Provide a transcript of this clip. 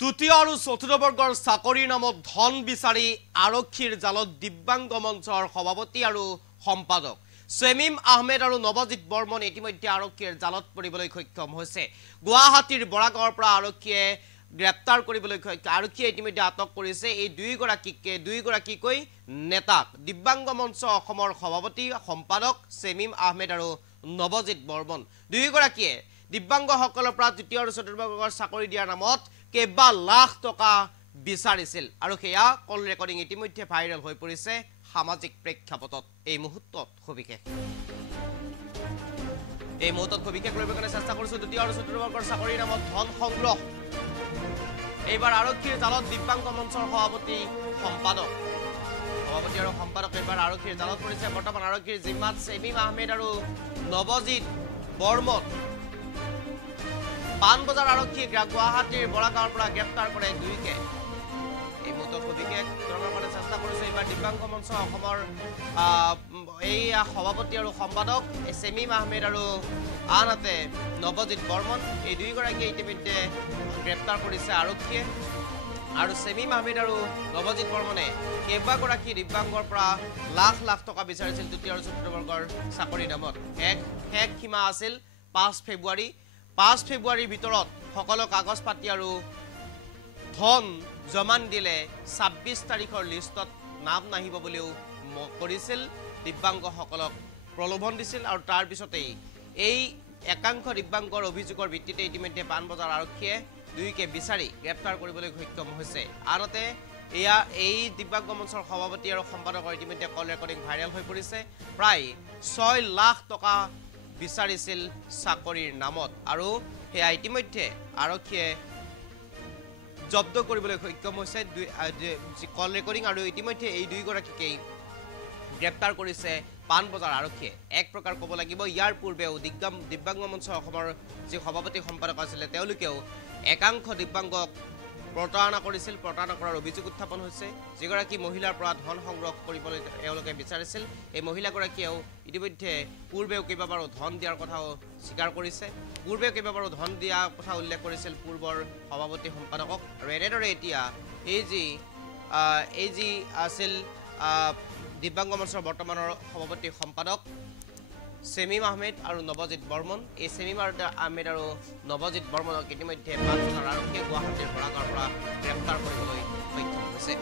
তৃতীয় আৰু চতুৰ্থ বৰ্গৰ চাকৰিৰ নামত ধন বিচাৰি আৰক্ষীৰ জালত দিব্যাংগ মঞ্চৰ সভাপতি আৰু সম্পাদক ছেমিম আহমেদ আৰু নৱজিৎ বৰ্মন ইতিমধ্যে আৰক্ষীৰ জালত পৰিবলৈ সক্ষম হৈছে। গুৱাহাটীৰ বৰাগাঁৱৰ পৰা আৰক্ষীয়ে গ্ৰেপ্তাৰ কৰিবলৈ আৰক্ষীয়ে ইতিমধ্যে আটক কৰিছে এই দুইগৰাকীকৈ নেতাক দিব্যাংগ মঞ্চ অসমৰ সভাপতি সম্পাদক ছেমিম আহমেদ আৰু নৱজিৎ বৰ্মন। দুইগৰাকীয়ে দিব্যাংগসকলৰ পৰা তৃতীয় আৰু চতুৰ্থ বৰ্গৰ চাকৰি দিয়াৰ নামত কেইবা লাখ টকা বিচাৰিছিল আৰু সেয়া কল ৰেকৰ্ডিং ইতিমধ্যে ভাইৰেল হৈ পৰিছে সামাজিক প্ৰেক্ষাপটত। এই মুহূৰ্তত সবিশেষ কৰিবৰ কাৰণে চেষ্টা কৰিছো। তৃতীয় আৰু চতুৰ্থ বৰ্গৰ চাকৰিৰ নামত ধন সংগ্ৰহ। এইবাৰ আৰক্ষীৰ জালত দিব্যাংগ মঞ্চৰ সভাপতি আৰু সম্পাদক এইবাৰ আৰক্ষীৰ জালত পৰিছে। বৰ্তমান আৰক্ষীৰ জিম্মাত ছেমিম আহমেদ আৰু নৱজিৎ বৰ্মন। পাণবজাৰ আৰক্ষীয়ে গুৱাহাটীৰ বৰাগাঁৱৰ পৰা গ্ৰেপ্তাৰ কৰে দুইকে। এই মুহূৰ্তত সবিশেষ জনাৰ কাৰণে চেষ্টা কৰিছে। এইবাৰ দিব্যাংগ মঞ্চ অসমৰ এই সভাপতি আৰু সম্পাদক ছেমিম আহমেদ আৰু আনহাতে নৱজিৎ বৰ্মন এই দুইগৰাকীয়ে ইতিমধ্যে গ্ৰেপ্তাৰ কৰিছে আৰক্ষীয়ে। আৰু ছেমিম আহমেদ আৰু নৱজিৎ বৰ্মনে কেইবাগৰাকী দিব্যাংগৰ পৰা লাখ লাখ টকা বিচাৰিছিল তৃতীয় আৰু চতুৰ্থ বৰ্গৰ চাকৰিৰ নামত। শেষ সীমা আছিল 5 ফেব্ৰুৱাৰী। 5 ফেব্ৰুৱাৰীৰ ভিতৰত সকলো কাগজ পাতি আৰু ধন জমা দিলে 26 তাৰিখৰ লিষ্টত নাম নাহিব বুলিও কৰিছিল। দিব্যাংগসকলক প্ৰলোভন দিছিল আৰু তাৰ পিছতেই এই একাংশ দিব্যাংগৰ অভিযোগৰ ভিত্তিতে ইতিমধ্যে পাণবজাৰ আৰক্ষীয়ে দুইকে বিচাৰি গ্ৰেপ্তাৰ কৰিবলৈ সক্ষম হৈছে। আনহাতে এই দিব্যাংগ মঞ্চৰ সভাপতি আৰু সম্পাদকৰ ইতিমধ্যে কল ৰেকৰ্ডিং ভাইৰেল হৈ পৰিছে। প্ৰায় 6 লাখ টকা বিচাৰিছিল চাকৰিৰ নামত আৰু সেয়া ইতিমধ্যে আৰক্ষীয়ে জব্দ কৰিবলৈ সক্ষম হৈছে কল ৰেকৰ্ডিং। আৰু ইতিমধ্যে এই দুইগৰাকীকেই গ্ৰেপ্তাৰ কৰিছে পাণবজাৰ আৰক্ষীয়ে। এক প্ৰকাৰ ক'ব লাগিব ইয়াৰ পূৰ্বেও দিব্যাংগ মঞ্চ অসমৰ যি সভাপতি সম্পাদক আছিলে তেওঁলোকেও একাংশ দিব্যাংগক প্ৰতাৰণা কৰিছিল। প্ৰতাৰণা কৰাৰ অভিযোগ উত্থাপন হৈছে। যিগৰাকী মহিলাৰ পৰা ধন সংগ্ৰহ কৰিবলৈ তেওঁলোকে বিচাৰিছিল এই মহিলাগৰাকীয়েও ইতিমধ্যে পূৰ্বেও কেইবাবাৰো ধন দিয়াৰ কথাও স্বীকাৰ কৰিছে। পূৰ্বেও কেইবাবাৰো ধন দিয়াৰ কথা উল্লেখ কৰিছিল পূৰ্বৰ সভাপতি সম্পাদকক। আৰু এনেদৰে এতিয়া এই যি আছিল দিব্যাংগ মঞ্চৰ বৰ্তমানৰ সভাপতি সম্পাদক ছেমিম আহমেদ আৰু নৱজিৎ বৰ্মন। এই ছেমিম আহমেদ আৰু নৱজিৎ বৰ্মনক ইতিমধ্যে পাণবজাৰ আৰক্ষীয়ে গুৱাহাটীৰ বৰাগাঁৱৰ পৰা গ্ৰেপ্তাৰ কৰিবলৈ সক্ষম হৈছে।